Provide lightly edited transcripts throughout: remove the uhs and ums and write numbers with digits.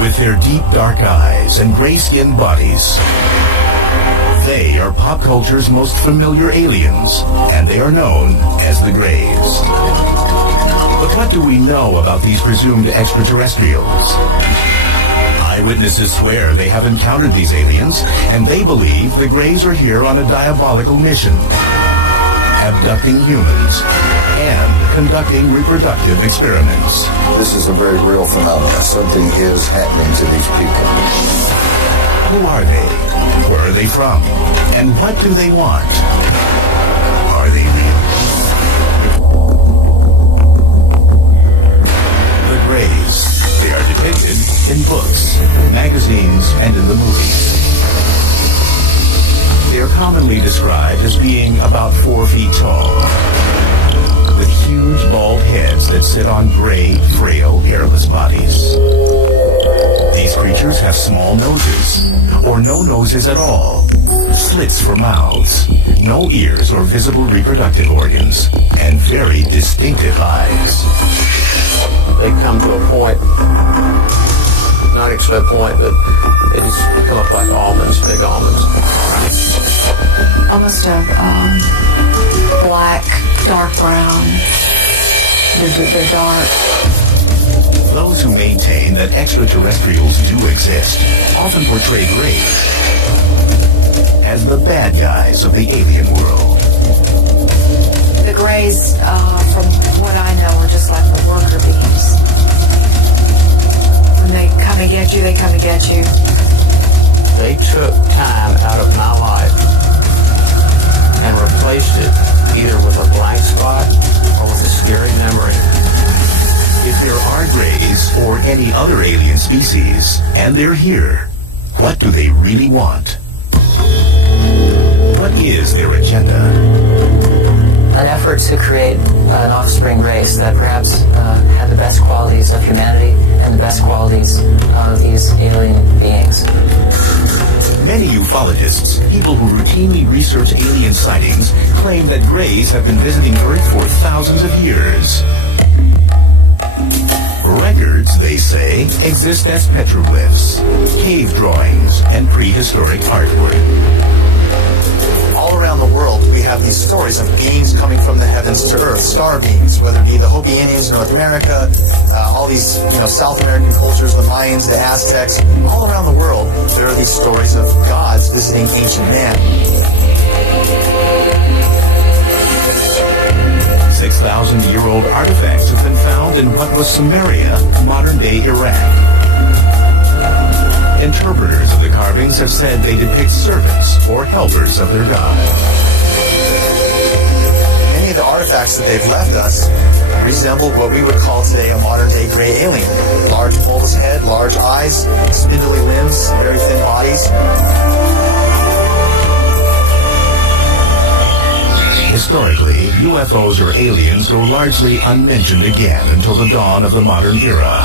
With their deep dark eyes and gray-skinned bodies, they are pop culture's most familiar aliens, and they are known as the Greys. But what do we know about these presumed extraterrestrials? Eyewitnesses swear they have encountered these aliens, and they believe the Greys are here on a diabolical mission, abducting humans and conducting reproductive experiments. This is a very real phenomenon. Something is happening to these people. Who are they? Where are they from? And what do they want? Are they real? The Greys. They are depicted in books, magazines, and in the movies. They are commonly described as being about 4 feet tall, with huge bald heads that sit on gray, frail, hairless bodies. These creatures have small noses, or no noses at all, slits for mouths, no ears or visible reproductive organs, and very distinctive eyes. They come to a point, not actually a point, but they just come up like almonds, big almonds. Almost a black, dark brown. They're dark. Those who maintain that extraterrestrials do exist often portray Greys as the bad guys of the alien world. The Greys, from what I know, are just like the worker bees. When they come and get you, they come and get you. They took time out of my life and replaced it either with a blank spot or with a scary memory. If there are Greys or any other alien species, and they're here, what do they really want? What is their agenda? An effort to create an offspring race that perhaps had the best qualities of humanity and the best qualities of these alien beings. Many ufologists, people who routinely research alien sightings, claim that Greys have been visiting Earth for thousands of years. Records, they say, exist as petroglyphs, cave drawings, and prehistoric artwork. All around the world, we have these stories of beings coming from the heavens to Earth, star beings, whether it be the Hopi Indians in North America, all these, South American cultures, the Mayans, the Aztecs. All around the world, there are these stories of gods visiting ancient man. 6,000-year-old artifacts have been found in what was Samaria, modern-day Iraq. Interpreters of the carvings have said they depict servants or helpers of their god. Many of the artifacts that they've left us resemble what we would call today a modern-day gray alien. Large bulbous head, large eyes, spindly limbs, very thin bodies. Historically, UFOs or aliens go largely unmentioned again until the dawn of the modern era.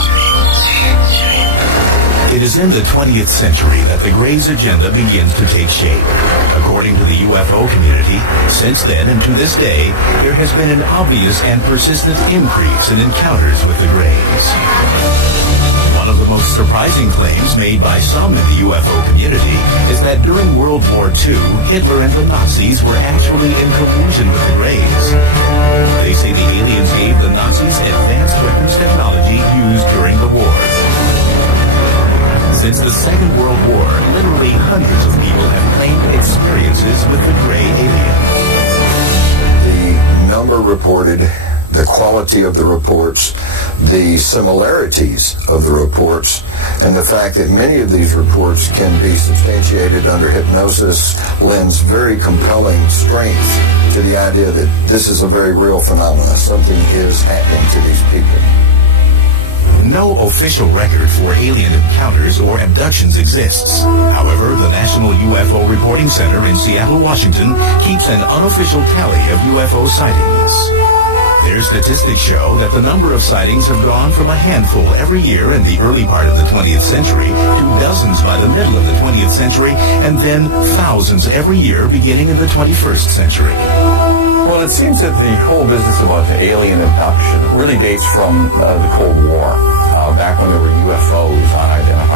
It is in the 20th century that the Greys' agenda begins to take shape. According to the UFO community, since then and to this day, there has been an obvious and persistent increase in encounters with the Greys. One of the most surprising claims made by some in the UFO community is that during World War II, Hitler and the Nazis were actually in collusion with the Greys. They say the aliens gave the Nazis advanced weapons technology used during the war. Since the Second World War, literally hundreds of people have claimed experiences with the gray aliens. The number reported, the quality of the reports, the similarities of the reports, and the fact that many of these reports can be substantiated under hypnosis lends very compelling strength to the idea that this is a very real phenomenon. Something is happening to these people. No official record for alien encounters or abductions exists. However, the National UFO Reporting Center in Seattle, Washington, keeps an unofficial tally of UFO sightings. Their statistics show that the number of sightings have gone from a handful every year in the early part of the 20th century to dozens by the middle of the 20th century, and then thousands every year beginning in the 21st century. Well, it seems that the whole business about the alien abduction really dates from the Cold War, back when there were UFOs, unidentified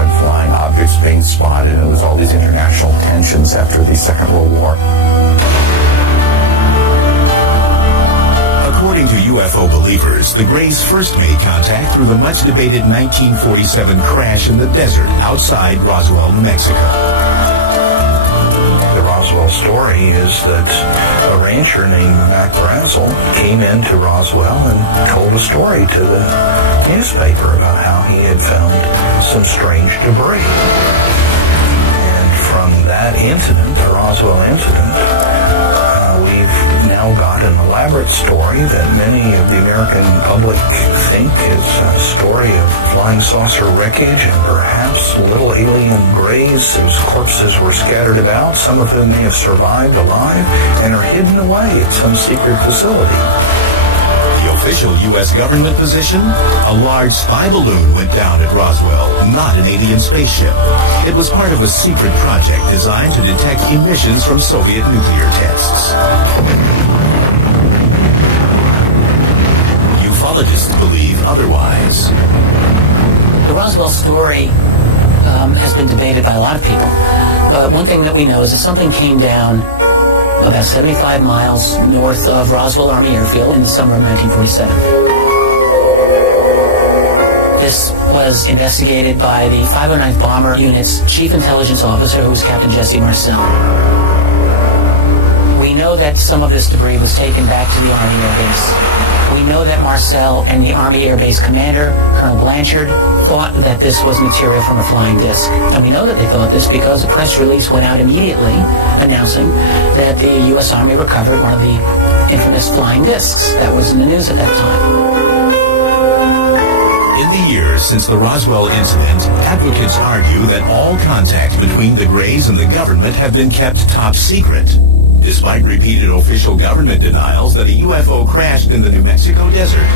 spot. It was all these international tensions after the Second World War. According to UFO believers, the Greys first made contact through the much-debated 1947 crash in the desert outside Roswell, New Mexico. The Roswell story is that a rancher named Mac Brazel came into Roswell and told a story to the newspaper about how he had found some strange debris. And from that incident, the Roswell incident, we've now got an elaborate story that many of the American public think is a story of flying saucer wreckage and perhaps little alien greys whose corpses were scattered about. Some of them may have survived alive and are hidden away at some secret facility. The official U.S. government position? A large spy balloon went down at Roswell, not an alien spaceship. It was part of a secret project designed to detect emissions from Soviet nuclear tests. Ufologists believe otherwise. The Roswell story has been debated by a lot of people. But one thing that we know is that something came down about 75 miles north of Roswell Army Airfield in the summer of 1947. This was investigated by the 509th Bomber Unit's Chief Intelligence Officer, who was Captain Jesse Marcel. We know that some of this debris was taken back to the Army Air Base. We know that Marcel and the Army Air Base commander, Colonel Blanchard, thought that this was material from a flying disc. And we know that they thought this because a press release went out immediately announcing that the U.S. Army recovered one of the infamous flying discs that was in the news at that time. In the years since the Roswell incident, advocates argue that all contact between the Greys and the government have been kept top secret. Despite repeated official government denials that a UFO crashed in the New Mexico desert,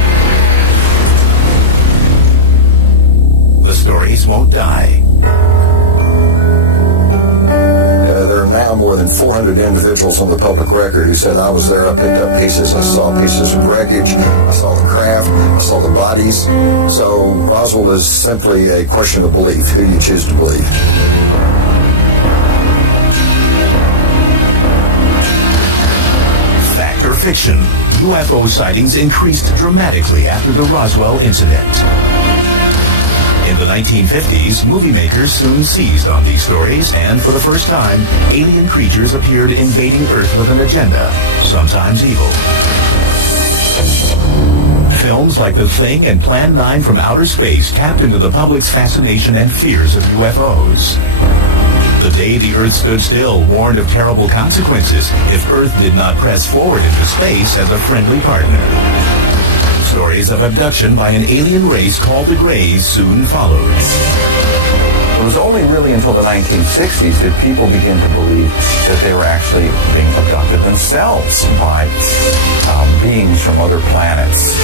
the stories won't die. There are now more than 400 individuals on the public record who said, I was there, I picked up pieces, I saw pieces of wreckage, I saw the craft, I saw the bodies. So Roswell is simply a question of belief, who you choose to believe. Fact or fiction, UFO sightings increased dramatically after the Roswell incident. In the 1950s, movie makers soon seized on these stories, and for the first time, alien creatures appeared invading Earth with an agenda, sometimes evil. Films like The Thing and Plan 9 from Outer Space tapped into the public's fascination and fears of UFOs. The Day the Earth Stood Still warned of terrible consequences if Earth did not press forward into space as a friendly partner. Stories of abduction by an alien race called the Greys soon followed. It was only really until the 1960s that people began to believe that they were actually being abducted themselves by beings from other planets.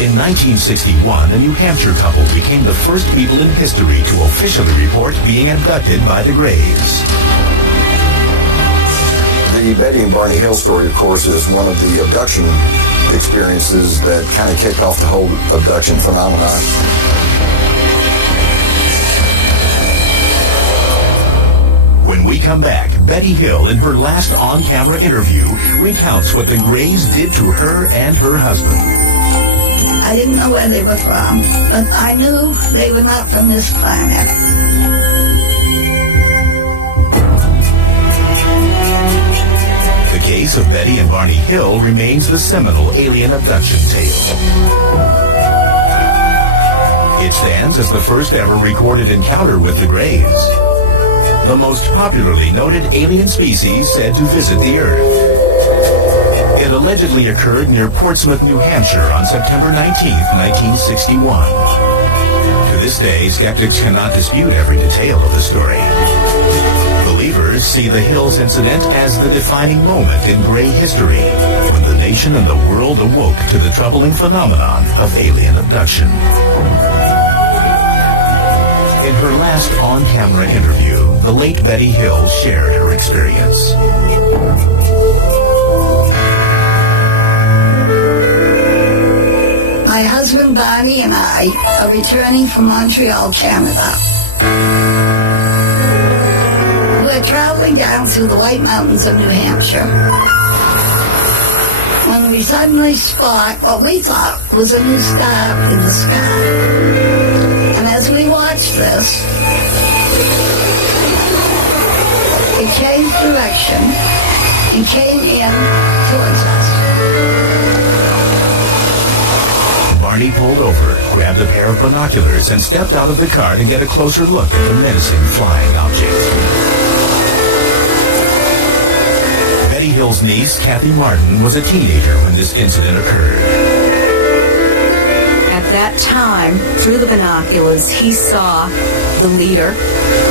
In 1961, a New Hampshire couple became the first people in history to officially report being abducted by the Greys. The Betty and Barney Hill story, of course, is one of the abduction experiences that kind of kicked off the whole abduction phenomenon. When we come back, Betty Hill, in her last on-camera interview, recounts what the Greys did to her and her husband. I didn't know where they were from, but I knew they were not from this planet. The case of Betty and Barney Hill remains the seminal alien abduction tale. It stands as the first ever recorded encounter with the Greys, the most popularly noted alien species said to visit the Earth. It allegedly occurred near Portsmouth, New Hampshire on September 19, 1961. To this day, skeptics cannot dispute every detail of the story. Believers see the Hills incident as the defining moment in Grey history, when the nation and the world awoke to the troubling phenomenon of alien abduction. In her last on-camera interview, the late Betty Hill shared her experience. My husband Barney and I are returning from Montreal, Canada. We're traveling down through the White Mountains of New Hampshire when we suddenly spot what we thought was a new star in the sky. And as we watched this, it changed direction and came in towards us. Barney pulled over, grabbed a pair of binoculars, and stepped out of the car to get a closer look at the menacing flying object. Betty Hill's niece, Kathy Martin, was a teenager when this incident occurred. At that time, through the binoculars, he saw the leader,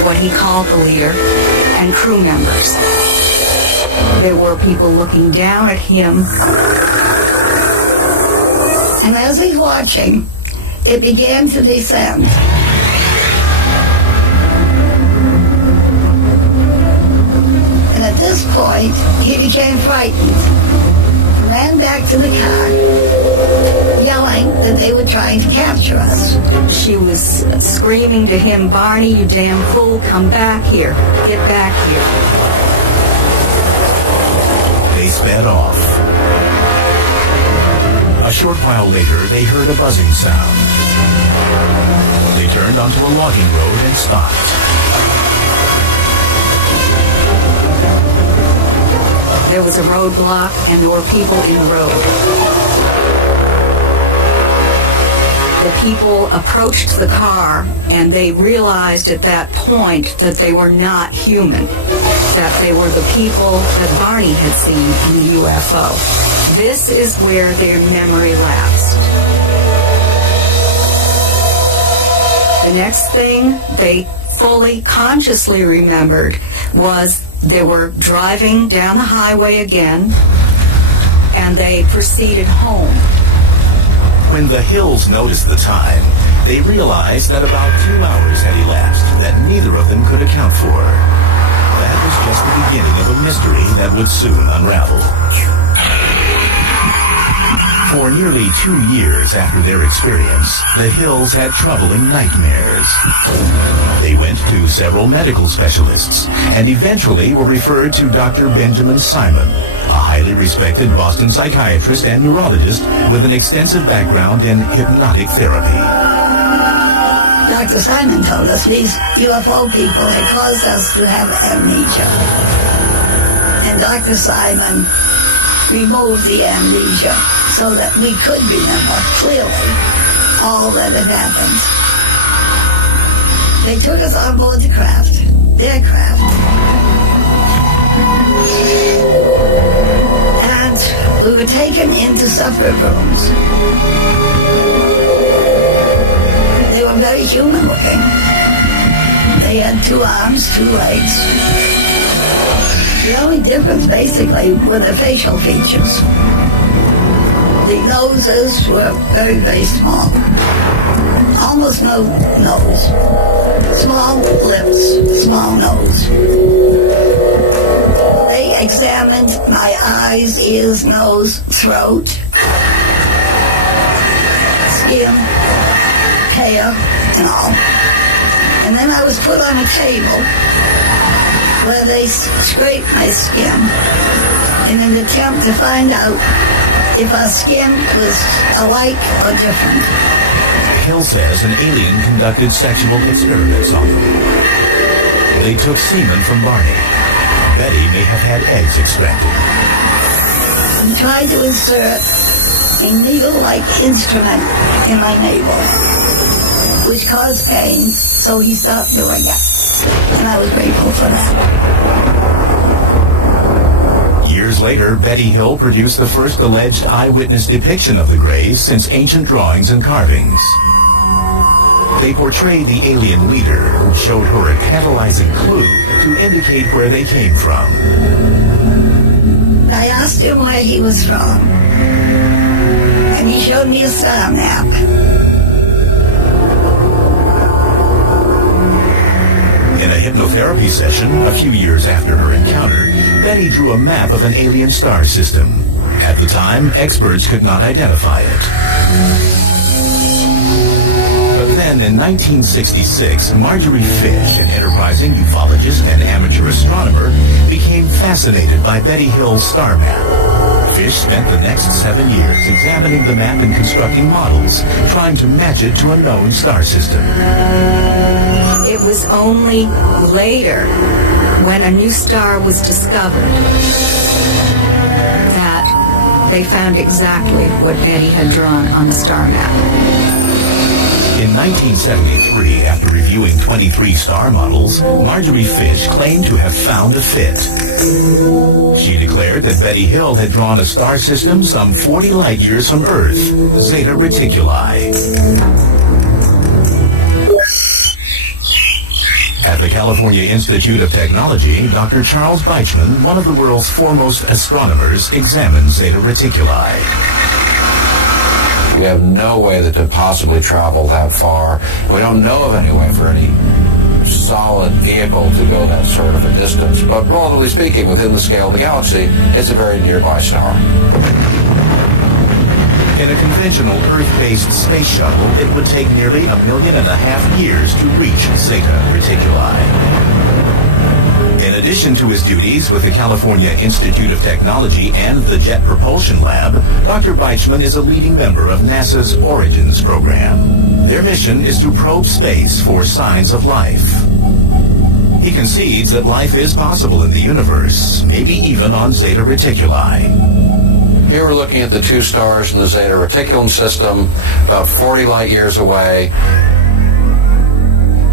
what he called the leader, and crew members. There were people looking down at him. And as he's watching, it began to descend. And at this point, he became frightened, ran back to the car, yelling that they were trying to capture us. She was screaming to him, "Barney, you damn fool, come back here. Get back here." They sped off. A short while later, they heard a buzzing sound. They turned onto a logging road and stopped. There was a roadblock, and there were people in the road. The people approached the car, and they realized at that point that they were not human, that they were the people that Barney had seen in the UFO. This is where their memory lapsed. The next thing they fully consciously remembered was they were driving down the highway again, and they proceeded home. When the Hills noticed the time, they realized that about 2 hours had elapsed that neither of them could account for. That was just the beginning of a mystery that would soon unravel. For nearly 2 years after their experience, the Hills had troubling nightmares. They went to several medical specialists and eventually were referred to Dr. Benjamin Simon, a highly respected Boston psychiatrist and neurologist with an extensive background in hypnotic therapy. Dr. Simon told us these UFO people had caused us to have amnesia. And Dr. Simon removed the amnesia so that we could remember clearly all that had happened. They took us on board their craft, and we were taken into separate rooms. They were very human looking. They had 2 arms, 2 legs. The only difference basically were the facial features. The noses were very, very small. Almost no nose. Small lips, small nose. They examined my eyes, ears, nose, throat, skin, hair, and all. And then I was put on a table where they scraped my skin in an attempt to find out if our skin was alike or different. Hill says an alien conducted sexual experiments on them. They took semen from Barney. Betty may have had eggs extracted. He tried to insert a needle-like instrument in my navel, which caused pain, so he stopped doing it. And I was grateful for that. Years later, Betty Hill produced the first alleged eyewitness depiction of the Greys since ancient drawings and carvings. They portrayed the alien leader who showed her a tantalizing clue to indicate where they came from. I asked him where he was from, and he showed me a star map. In a hypnotherapy session, a few years after her encounter, Betty drew a map of an alien star system. At the time, experts could not identify it. But then Then in 1966, Marjorie Fish, an enterprising ufologist and amateur astronomer, became fascinated by Betty Hill's star map. Fish spent the next 7 years examining the map and constructing models, trying to match it to a known star system. It was only later, when a new star was discovered, that they found exactly what Betty had drawn on the star map. In 1973, after reviewing 23 star models, Marjorie Fish claimed to have found a fit. She declared that Betty Hill had drawn a star system some 40 light years from Earth, Zeta Reticuli. At the California Institute of Technology, Dr. Charles Beichman, one of the world's foremost astronomers, examined Zeta Reticuli. We have no way that could possibly travel that far. We don't know of any way for any solid vehicle to go that sort of a distance. But relatively speaking, within the scale of the galaxy, it's a very nearby star. In a conventional Earth-based space shuttle, it would take nearly 1.5 million years to reach Zeta Reticuli. In addition to his duties with the California Institute of Technology and the Jet Propulsion Lab, Dr. Beichman is a leading member of NASA's Origins program. Their mission is to probe space for signs of life. He concedes that life is possible in the universe, maybe even on Zeta Reticuli. Here we're looking at the two stars in the Zeta Reticulum system, about 40 light years away.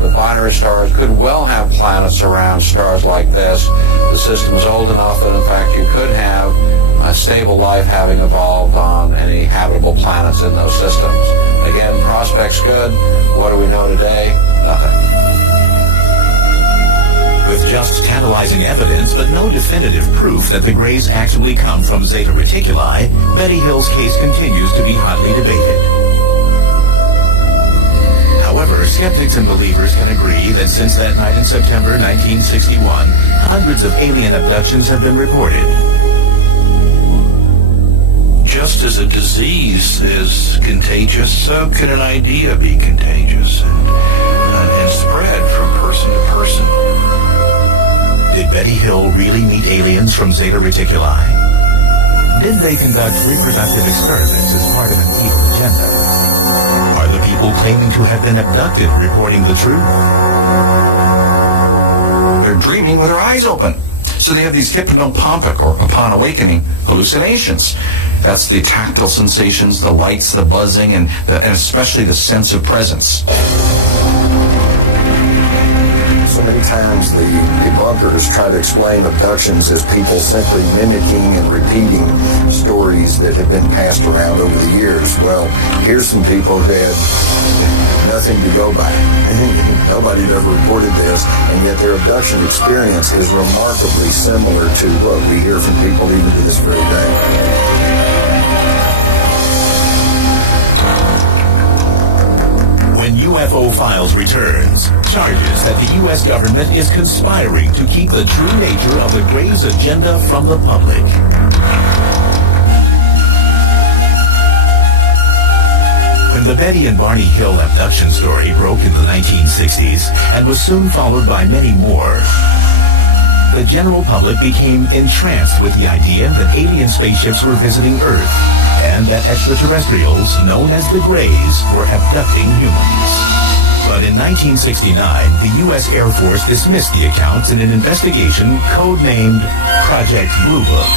The binary stars could well have planets around stars like this. The system is old enough that, in fact, you could have a stable life having evolved on any habitable planets in those systems. Again, prospects good. What do we know today? Nothing. With just tantalizing evidence, but no definitive proof that the Greys actually come from Zeta Reticuli, Betty Hill's case continues to be hotly debated. However, skeptics and believers can agree that since that night in September 1961, hundreds of alien abductions have been reported. Just as a disease is contagious, so can an idea be contagious and spread from person to person. Did Betty Hill really meet aliens from Zeta Reticuli? Did they conduct reproductive experiments as part of an evil agenda? Are the people claiming to have been abducted reporting the truth? They're dreaming with their eyes open. So they have these hypnopompic, or upon awakening, hallucinations. That's the tactile sensations, the lights, the buzzing, and especially the sense of presence. So many times the debunkers try to explain abductions as people simply mimicking and repeating stories that have been passed around over the years. Well, here's some people who had nothing to go by. Nobody had ever reported this, and yet their abduction experience is remarkably similar to what we hear from people even to this very day. When UFO Files returns, charges that the U.S. government is conspiring to keep the true nature of the Greys' agenda from the public. When the Betty and Barney Hill abduction story broke in the 1960s and was soon followed by many more, the general public became entranced with the idea that alien spaceships were visiting Earth and that extraterrestrials, known as the Greys, were abducting humans. But in 1969, the U.S. Air Force dismissed the accounts in an investigation codenamed Project Blue Book.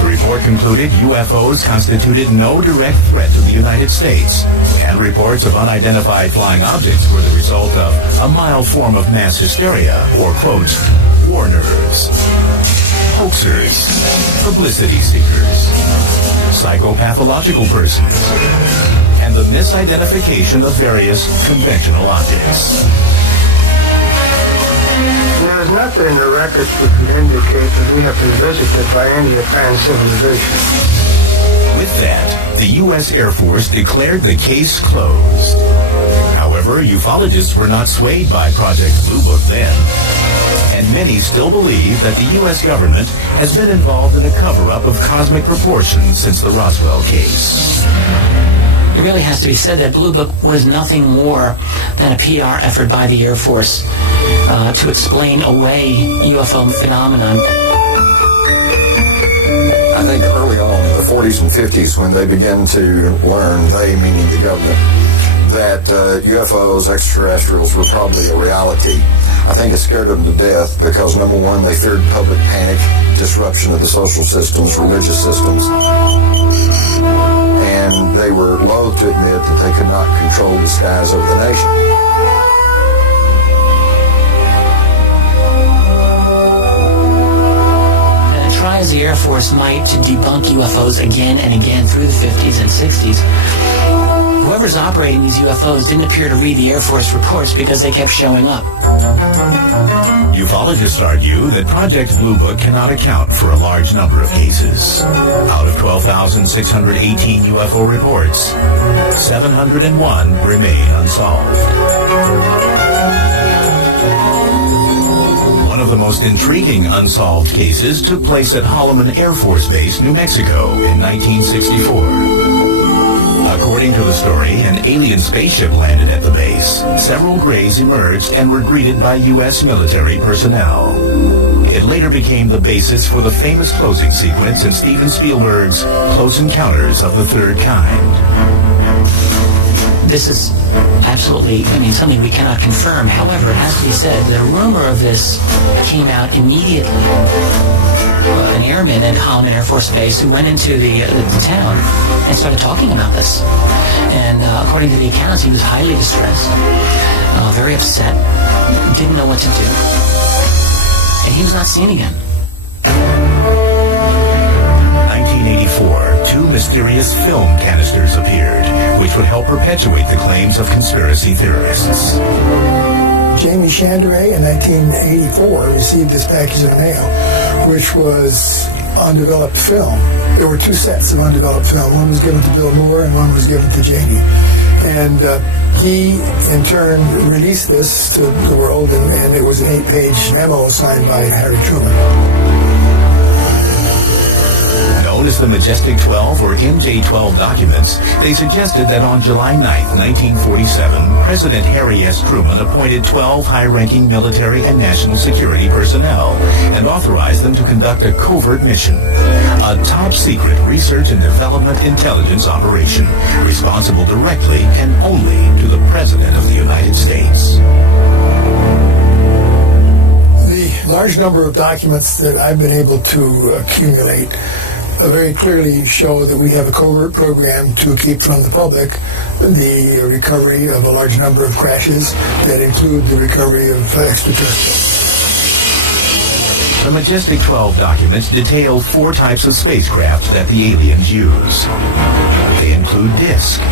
The report concluded UFOs constituted no direct threat to the United States, and reports of unidentified flying objects were the result of a mild form of mass hysteria, or, quote, war nerves, hoaxers, publicity seekers, psychopathological persons, and the misidentification of various conventional objects. There is nothing in the records which would indicate that we have been visited by any advanced civilization. With that, the U.S. Air Force declared the case closed. However, ufologists were not swayed by Project Blue Book then, and many still believe that the U.S. government has been involved in a cover-up of cosmic proportions since the Roswell case. it really has to be said that Blue Book was nothing more than a PR effort by the Air Force to explain away UFO phenomenon. I think early on, in the 40s and 50s, when they began to learn, they meaning the government, that UFOs, extraterrestrials, were probably a reality, I think it scared them to death because, number one, they feared public panic, disruption of the social systems, religious systems, and they were loath to admit that they could not control the skies over the nation. And try as the Air Force might to debunk UFOs again and again through the 50s and 60s, whoever's operating these UFOs didn't appear to read the Air Force reports because they kept showing up. Ufologists argue that Project Blue Book cannot account for a large number of cases. Out of 12,618 UFO reports, 701 remain unsolved. One of the most intriguing unsolved cases took place at Holloman Air Force Base, New Mexico in 1964. According to the story, an alien spaceship landed at the base. Several Greys emerged and were greeted by U.S. military personnel. It later became the basis for the famous closing sequence in Steven Spielberg's Close Encounters of the Third Kind. This is absolutely, something we cannot confirm. However, it has to be said, the rumor of this came out immediately. An airman at Holloman Air Force Base who went into the town and started talking about this. And according to the accounts, he was highly distressed, very upset, didn't know what to do. And he was not seen again. 1984, two mysterious film canisters appeared, which would help perpetuate the claims of conspiracy theorists. Jamie Chandray in 1984 received this package in the mail, which was undeveloped film. There were two sets of undeveloped film. One was given to Bill Moore and one was given to Jamie. And he, in turn, released this to the world, and it was an 8-page memo signed by Harry Truman. Known as the Majestic 12 or MJ-12 documents, they suggested that on July 9, 1947, President Harry S. Truman appointed 12 high-ranking military and national security personnel and authorized them to conduct a covert mission, a top-secret research and development intelligence operation responsible directly and only to the President of the United States. The large number of documents that I've been able to accumulate very clearly show that we have a covert program to keep from the public the recovery of a large number of crashes that include the recovery of extraterrestrials. The Majestic 12 documents detail 4 types of spacecraft that the aliens use. They include disc,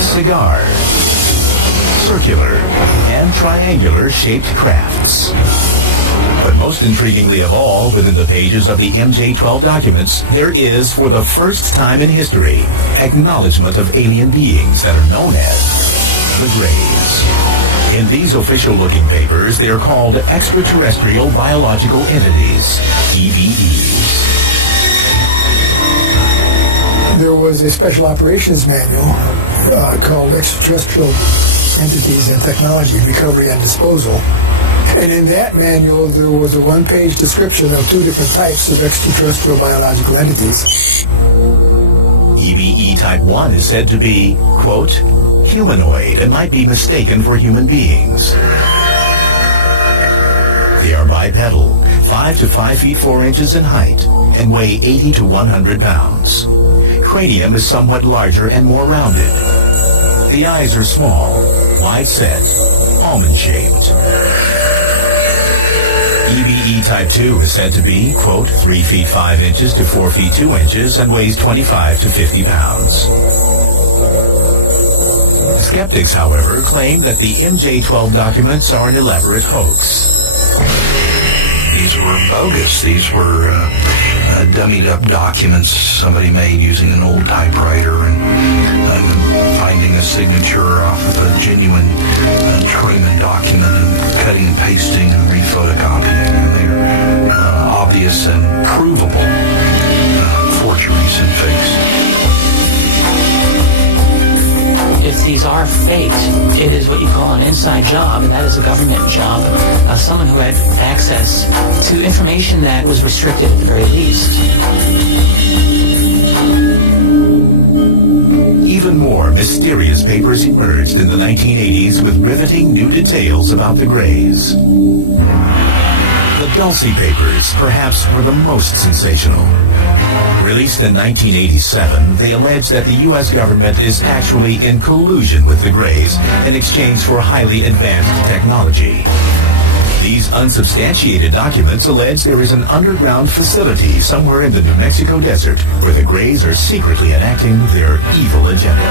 cigar, circular, and triangular-shaped crafts. But most intriguingly of all, within the pages of the MJ-12 documents, there is, for the first time in history, acknowledgement of alien beings that are known as the Greys. In these official-looking papers, they are called Extraterrestrial Biological Entities, EBEs. There was a special operations manual called Extraterrestrial Entities and Technology, Recovery and Disposal. And in that manual, there was a 1-page description of 2 different types of extraterrestrial biological entities. EBE Type 1 is said to be, quote, humanoid and might be mistaken for human beings. They are bipedal, 5 to 5 feet 4 inches in height, and weigh 80 to 100 pounds. Cranium is somewhat larger and more rounded. The eyes are small, wide set, almond-shaped. EBE Type 2 is said to be, quote, 3 feet 5 inches to 4 feet 2 inches and weighs 25 to 50 pounds. Skeptics, however, claim that the MJ-12 documents are an elaborate hoax. These were bogus. These were dummied up documents somebody made using an old typewriter and finding a signature off of a genuine Truman document and cutting and pasting and refotocopying. And they're obvious and provable forgeries and fakes. if these are faked, it is what you call an inside job, and that is a government job of someone who had access to information that was restricted at the very least. Even more mysterious papers emerged in the 1980s with riveting new details about the Greys. The Dulce papers, perhaps, were the most sensational. Released in 1987, they allege that the U.S. government is actually in collusion with the Greys in exchange for highly advanced technology. These unsubstantiated documents allege there is an underground facility somewhere in the New Mexico desert where the Greys are secretly enacting their evil agenda.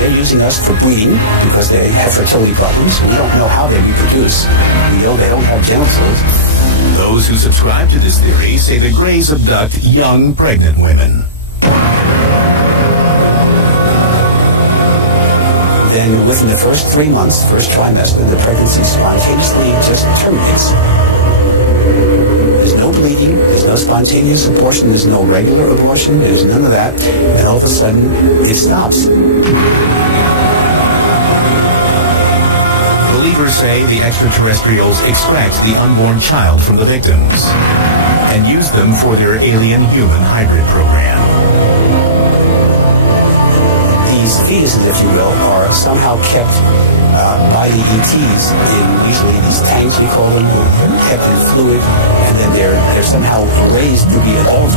They're using us for breeding because they have fertility problems. We don't know how they reproduce. We know they don't have genitals. Those who subscribe to this theory say the Greys abduct young pregnant women. Then within the first 3 months, first trimester, the pregnancy spontaneously just terminates. There's no bleeding, there's no spontaneous abortion, there's no regular abortion, there's none of that, and all of a sudden, it stops. Believers say the extraterrestrials extract the unborn child from the victims and use them for their alien-human hybrid program. These fetuses, if you will, are somehow kept by the ETs in usually these tanks, we call them, kept in fluid, and then they're somehow raised to be adults.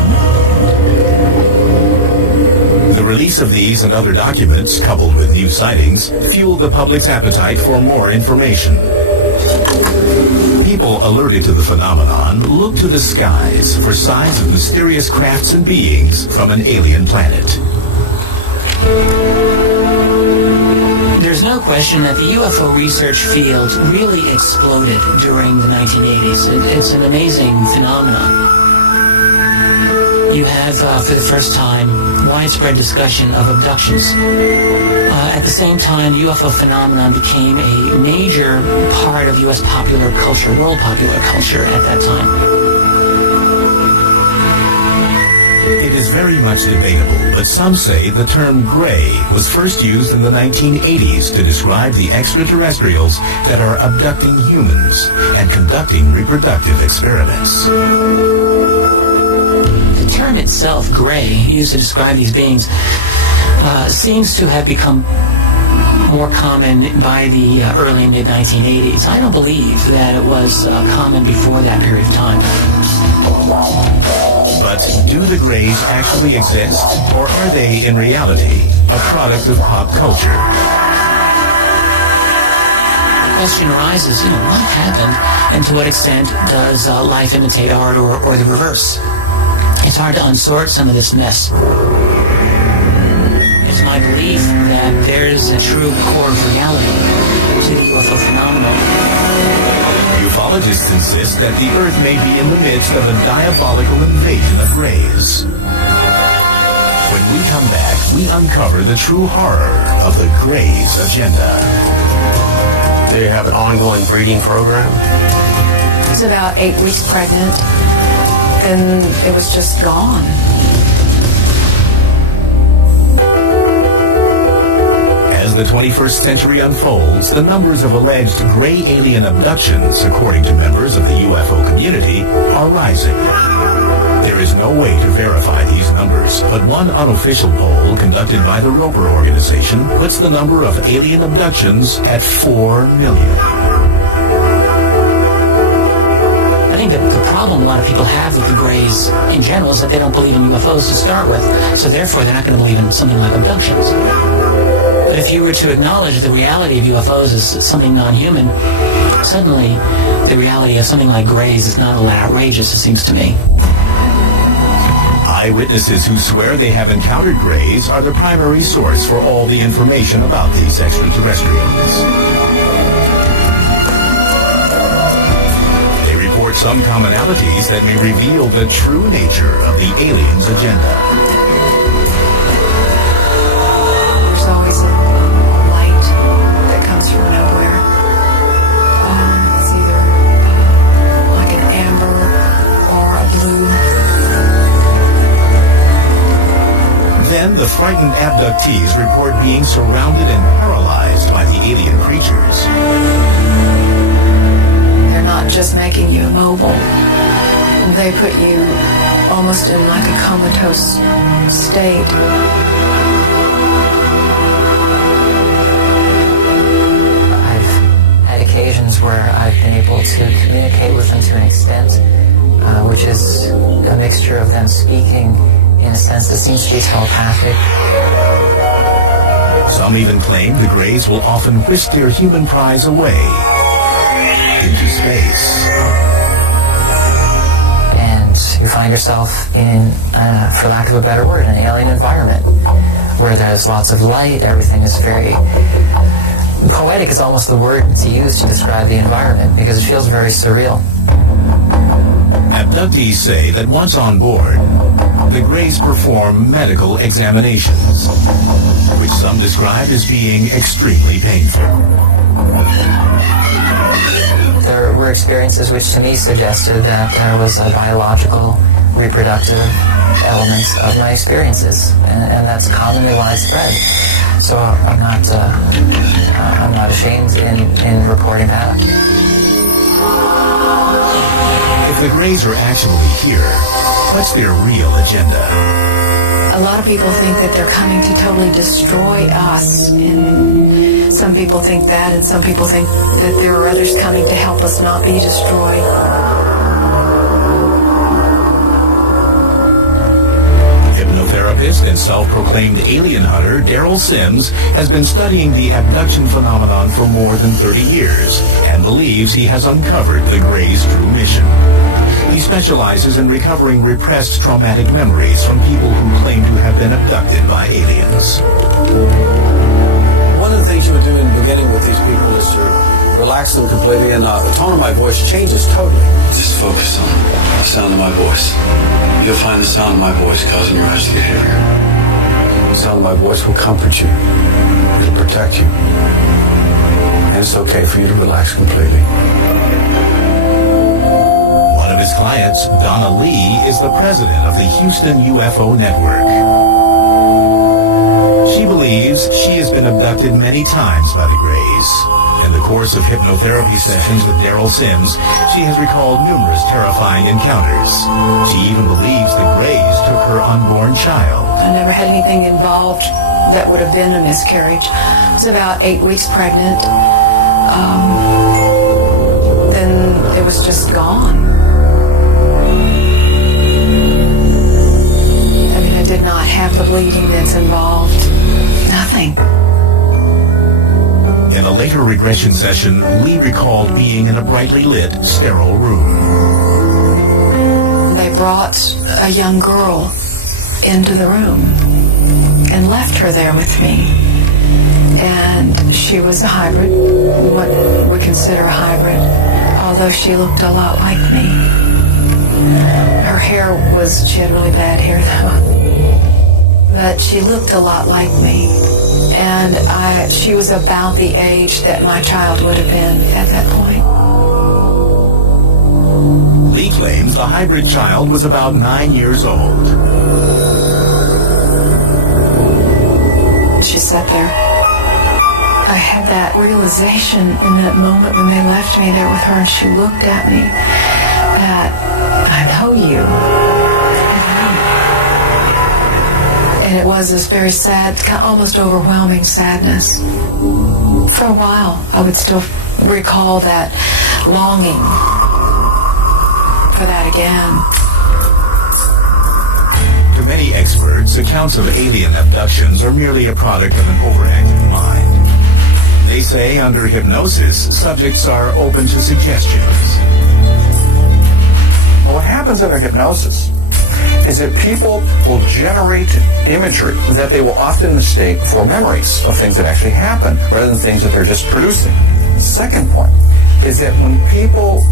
The release of these and other documents, coupled with new sightings, fueled the public's appetite for more information. People alerted to the phenomenon looked to the skies for signs of mysterious crafts and beings from an alien planet. There's no question that the UFO research field really exploded during the 1980s. It's an amazing phenomenon. You have, for the first time, widespread discussion of abductions. At the same time, the UFO phenomenon became a major part of U.S. popular culture, world popular culture at that time. It is very much debatable, but some say the term Grey was first used in the 1980s to describe the extraterrestrials that are abducting humans and conducting reproductive experiments. The term itself, Grey, used to describe these beings, seems to have become more common by the early mid-1980s. I don't believe that it was common before that period of time. But do the Greys actually exist, or are they, in reality, a product of pop culture? The question arises, what happened, and to what extent does life imitate art, or the reverse? It's hard to unsort some of this mess. It's my belief that there's a true core of reality to the UFO phenomenon. Ufologists insist that the Earth may be in the midst of a diabolical invasion of Greys. When we come back, we uncover the true horror of the Greys' agenda. They have an ongoing breeding program. It's about 8 weeks pregnant, and it was just gone. As the 21st century unfolds, the numbers of alleged gray alien abductions, according to members of the UFO community, are rising. There is no way to verify these numbers, but one unofficial poll conducted by the Roper organization puts the number of alien abductions at 4 million. I think that the problem a lot of people have with the Greys in general is that they don't believe in UFOs to start with, so therefore they're not going to believe in something like abductions. But if you were to acknowledge the reality of UFOs as something non-human, suddenly the reality of something like Greys is not all that outrageous, it seems to me. Eyewitnesses who swear they have encountered Greys are the primary source for all the information about these extraterrestrials. They report some commonalities that may reveal the true nature of the aliens' agenda. There's always a light that comes from nowhere. It's either like an amber or a blue. Then the frightened abductees report being surrounded and paralyzed by the alien creatures. They're not just making you immobile. They put you almost in like a comatose state. I've had occasions where I've been able to communicate with them to an extent, which is a mixture of them speaking in a sense that seems to be telepathic. Some even claim the Greys will often whisk their human prize away into space. And you find yourself in, for lack of a better word, an alien environment where there's lots of light, everything is very poetic is almost the word to use to describe the environment because it feels very surreal. Abductees say that once on board, the Greys perform medical examinations, which some describe as being extremely painful. There were experiences which to me suggested that there was a biological, reproductive element of my experiences, and that's commonly widespread. So I'm not ashamed in reporting that. If the Greys are actually here, what's their real agenda? A lot of people think that they're coming to totally destroy us, and some people think that, and some people think that there are others coming to help us not be destroyed. Hypnotherapist and self-proclaimed alien hunter Daryl Sims has been studying the abduction phenomenon for more than 30 years and believes he has uncovered the Greys' true mission. He specializes in recovering repressed traumatic memories from people who claim to have been abducted by aliens. One of the things you would do in the beginning with these people is to relax them completely, and the tone of my voice changes totally. Just focus on the sound of my voice. You'll find the sound of my voice causing your eyes to get heavier. The sound of my voice will comfort you. It'll protect you. And it's okay for you to relax completely. One of his clients, Donna Lee, is the president of the Houston UFO Network. She believes she has been abducted many times by the Greys. In the course of hypnotherapy sessions with Daryl Sims, she has recalled numerous terrifying encounters. She even believes the Greys took her unborn child. I never had anything involved that would have been a miscarriage. I was about 8 weeks pregnant. Then it was just gone. I mean, I did not have the bleeding that's involved. Nothing. In a later regression session, Lee recalled being in a brightly lit, sterile room. They brought a young girl into the room and left her there with me. And she was a hybrid, what we consider a hybrid, although she looked a lot like me. Her hair she had really bad hair though, but she looked a lot like me. And she was about the age that my child would have been at that point. Lee claims the hybrid child was about 9 years old. She sat there. I had that realization in that moment when they left me there with her, and she looked at me that I know you. And it was this very sad, almost overwhelming sadness. For a while, I would still recall that longing for that again. To many experts, accounts of alien abductions are merely a product of an overactive mind. They say under hypnosis, subjects are open to suggestions. Well, what happens under hypnosis is that people will generate imagery that they will often mistake for memories of things that actually happen rather than things that they're just producing. Second point is that when people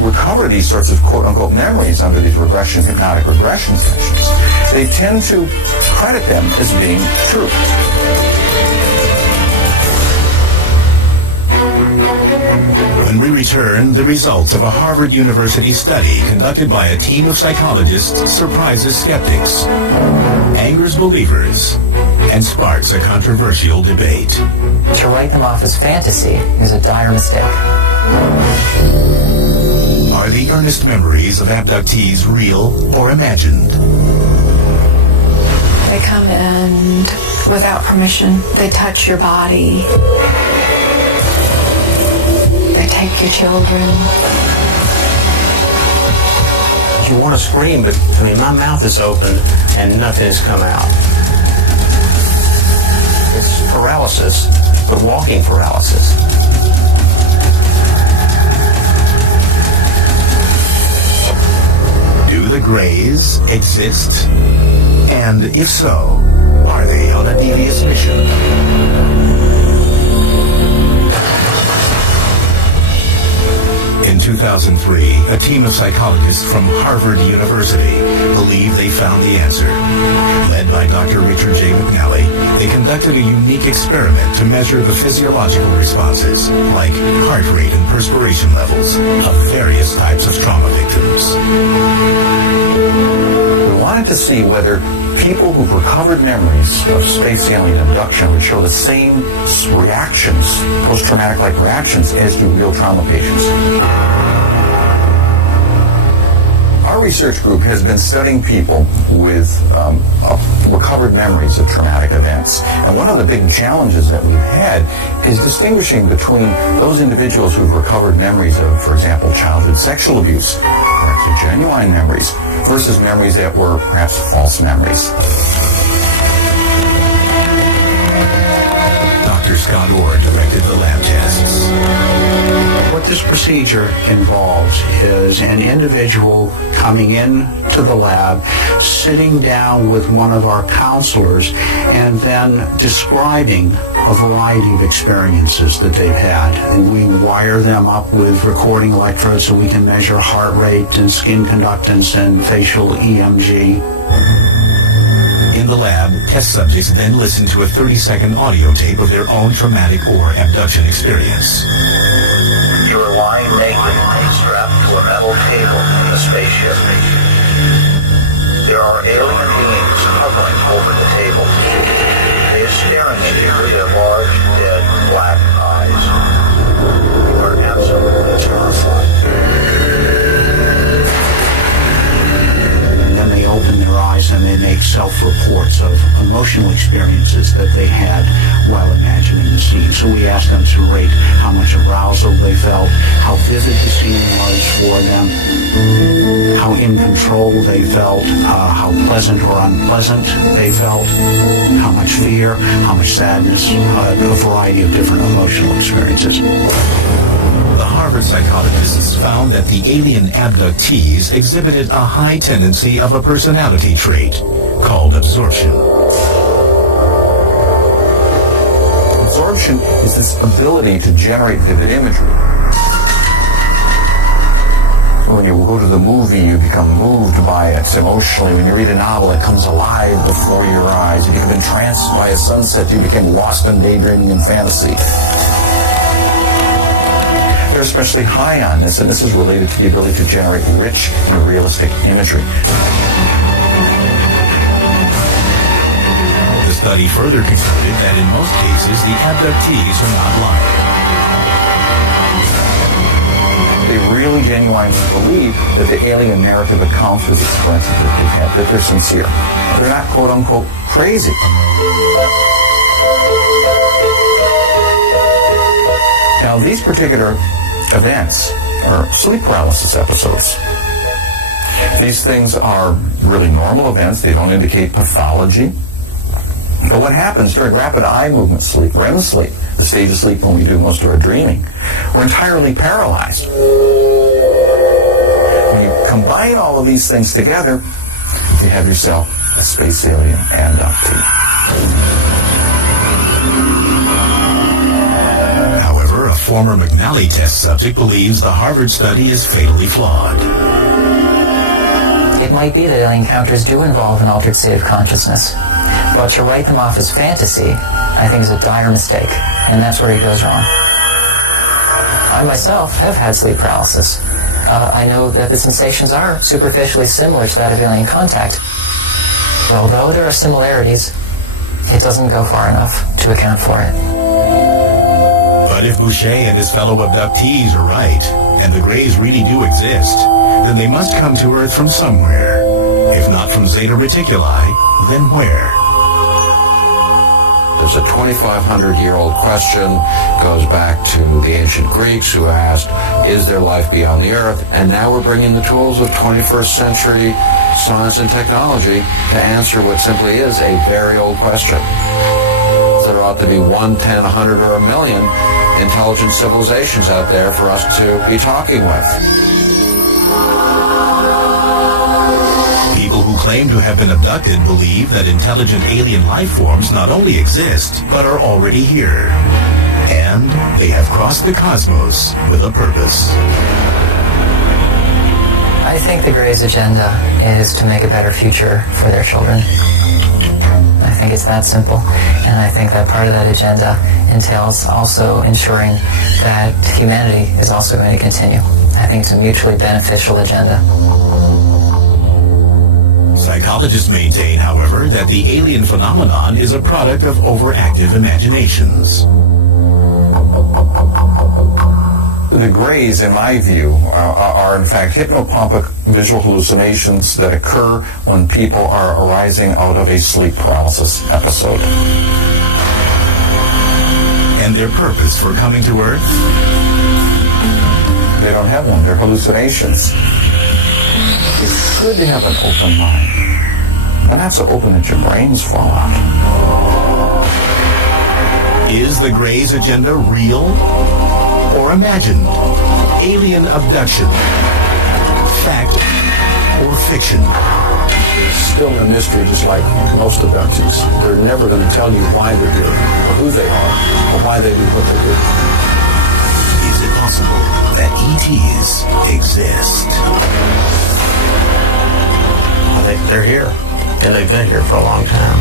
recover these sorts of quote-unquote memories under these hypnotic regression sessions, they tend to credit them as being true. When we return, the results of a Harvard University study conducted by a team of psychologists surprises skeptics, angers believers, and sparks a controversial debate. To write them off as fantasy is a dire mistake. Are the earnest memories of abductees real or imagined? They come and, without permission, they touch your body. They take your children. You want to scream, but my mouth is open and nothing has come out. It's paralysis, but walking paralysis. Do the Greys exist? And if so, are they on a devious mission? In 2003, a team of psychologists from Harvard University believe they found the answer. Led by Dr. Richard J. McNally, they conducted a unique experiment to measure the physiological responses, like heart rate and perspiration levels, of various types of trauma victims. We wanted to see whether people who've recovered memories of space alien abduction would show the same reactions, post-traumatic-like reactions, as do real trauma patients. Our research group has been studying people with recovered memories of traumatic events. And one of the big challenges that we've had is distinguishing between those individuals who've recovered memories of, for example, childhood sexual abuse, perhaps genuine memories, versus memories that were perhaps false memories. Dr. Scott Orr directed the lab tests. What this procedure involves is an individual coming in to the lab, sitting down with one of our counselors, and then describing a variety of experiences that they've had. And we wire them up with recording electrodes so we can measure heart rate and skin conductance and facial EMG. In the lab, test subjects then listen to a 30-second audio tape of their own traumatic or abduction experience. You are lying naked and strapped to a metal table in a spaceship. There are alien beings hovering over the table. They are staring at you with their large, dead, black eyes. You are absolutely terrified. Then they open their eyes and they make self-reports of emotional experiences that they had while imagining the scene. So we asked them to rate how much arousal they felt, how vivid the scene was for them, how in control they felt, how pleasant or unpleasant they felt, how much fear, how much sadness, a variety of different emotional experiences. The Harvard psychologists found that the alien abductees exhibited a high tendency of a personality trait called absorption. Absorption is this ability to generate vivid imagery. When you go to the movie, you become moved by it emotionally. When you read a novel, it comes alive before your eyes. You become entranced by a sunset. You become lost in daydreaming and fantasy. They're especially high on this, and this is related to the ability to generate rich and realistic imagery. The study further concluded that in most cases, the abductees are not lying. They really genuinely believe that the alien narrative accounts for the experiences that they've had, that they're sincere. They're not quote-unquote crazy. Now, these particular events are sleep paralysis episodes. These things are really normal events. They don't indicate pathology. But what happens during rapid eye movement sleep, REM sleep, the stage of sleep when we do most of our dreaming, we're entirely paralyzed. When you combine all of these things together, you have yourself a space alien abductee. However, a former McNally test subject believes the Harvard study is fatally flawed. It might be that alien encounters do involve an altered state of consciousness, but to write them off as fantasy, I think, is a dire mistake, and that's where it goes wrong. I myself have had sleep paralysis. I know that the sensations are superficially similar to that of alien contact. Although there are similarities, it doesn't go far enough to account for it. But if Boucher and his fellow abductees are right, and the Greys really do exist, then they must come to Earth from somewhere. If not from Zeta Reticuli, then where? It's a 2,500-year-old question, goes back to the ancient Greeks who asked, is there life beyond the Earth? And now we're bringing the tools of 21st century science and technology to answer what simply is a very old question. So there ought to be 1, 10, 100, or 1 million intelligent civilizations out there for us to be talking with. People who claim to have been abducted believe that intelligent alien life forms not only exist, but are already here. And they have crossed the cosmos with a purpose. I think the Greys' agenda is to make a better future for their children. I think it's that simple. And I think that part of that agenda entails also ensuring that humanity is also going to continue. I think it's a mutually beneficial agenda. Psychologists maintain, however, that the alien phenomenon is a product of overactive imaginations. The Greys, in my view, are in fact hypnopompic visual hallucinations that occur when people are arising out of a sleep paralysis episode. And their purpose for coming to Earth? They don't have one. They're hallucinations. It's good to have an open mind. And not so open that your brains fall out. Is the Greys' agenda real or imagined? Alien abduction? Fact or fiction? It's still a mystery, just like most abductions. They're never going to tell you why they're here, or who they are, or why they do what they do. Is it possible that ETs exist? They're here, and they've been here for a long time.